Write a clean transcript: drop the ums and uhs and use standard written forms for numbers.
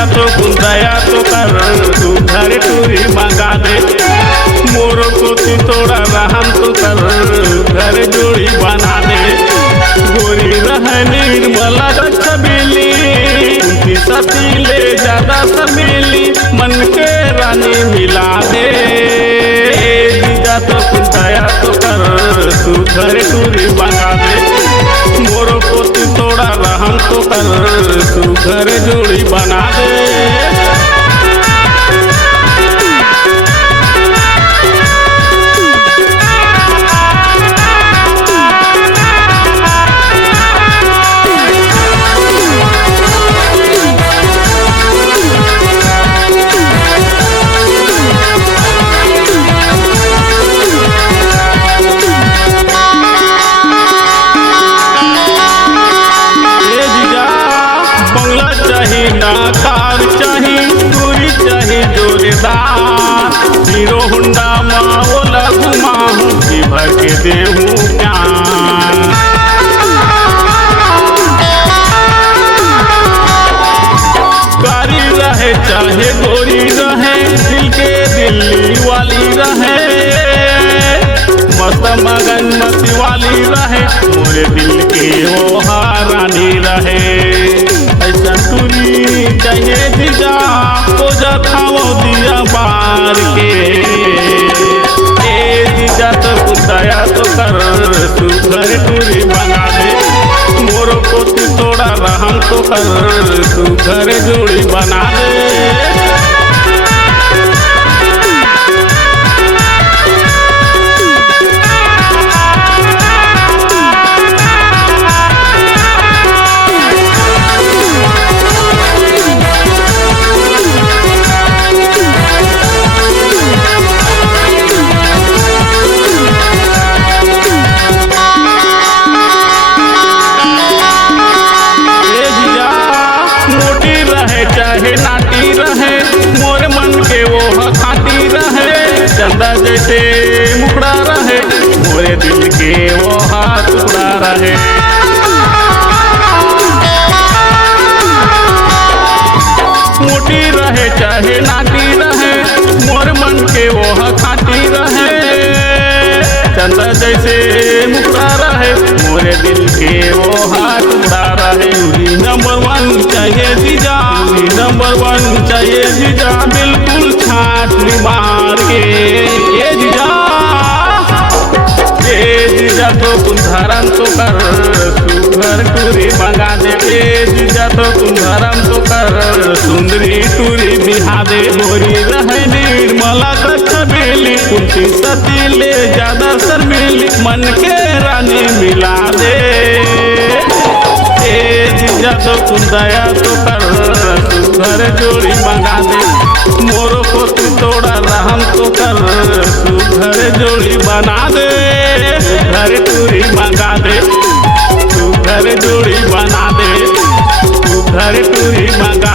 जीजा तो दया तो कर तू घर टूरी मंगा दे। मोर को तोड़ा रहम तो कर घर जोड़ी बना दे। गोरी रह निर्मला छबीली उनकी सतीले ज्यादा समेली मन के रानी मिला दे। जीजा तो दया तो कर तू घर टूरी बना दे। मोर को तोड़ा रहम तो कर तू घर जोड़ी बना दे। ना कार चाही पूरी चाही जोरदार हीरो होंडा माओला घुमाऊं जी भर के देहूं प्यार। कारी रहे चाहे गोरी रहे दिल के दिल्ली वाली रहे मस्त मगन मती वाली रहे मोरे दिल के वो हारानी रहे। ऐसा टूरी चाहिए जीजा को जा खाओ दिया बार के। ए जीजा तो दया तो कर तू घर टूरी बना दे। मोर को तोड़ा रहम तो कर तू घर जोड़ी बना दे। चाहे नाटी रहे मोर मन के वो खाटी रहे चंदा जैसे मुखड़ा रहे मोरे दिल के वो हाथ टुकड़ा रहे। मोटी रहे चाहे नाटी रहे मोर मन के वो खाटी रहे चंदा जैसे मुखड़ा रहे मोरे दिल के वो हाथ टुकड़ा रहे। नंबर 1 चाहिए जीजा नंबर 1 चाहिए जीजा बिल्कुल छाट मार के। ये जीजा तो कुंधारम तो कर तू घर टूरी मंगा दे। जीजा तो कुंधारम तो कर सुंदरी टूरी बिहा दे। गोरी रहे निर्मला छबीली कुंती सतीले ज्यादा शर्मीली मन के रानी मिला दे। जीजा तो दया तो कर तू घर जोड़ी मंगा दे। मोर को तोड़ा रहम तो कर तू घर जोड़ी बना दे। घर टूरी मंगा दे तू घर जोड़ी बना दे। तू घर टूरी मंगा